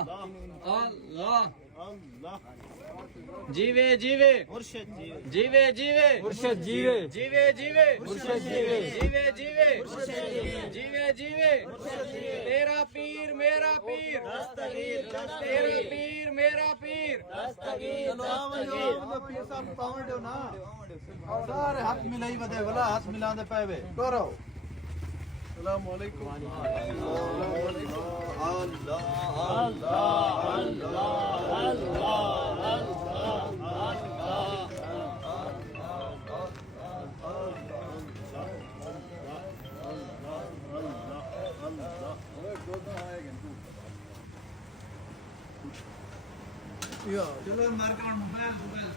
अल्लाह जीवे जीवे मुर्शिद जीवे जीवे मुर्शिद जीवे जीवे जीवे मुर्शिद जीवे जीवे जीवे जीवे जीवे तेरा पीर मेरा पीर तेरा पीर मेरा पीर पीर साहब पावन दो ना सारे हाथ मिलाई बदे वाला हाथ मिलांदे पावे करो अस्सलाम वालेकुम अल्लाह चलो मार्केट मोबाइल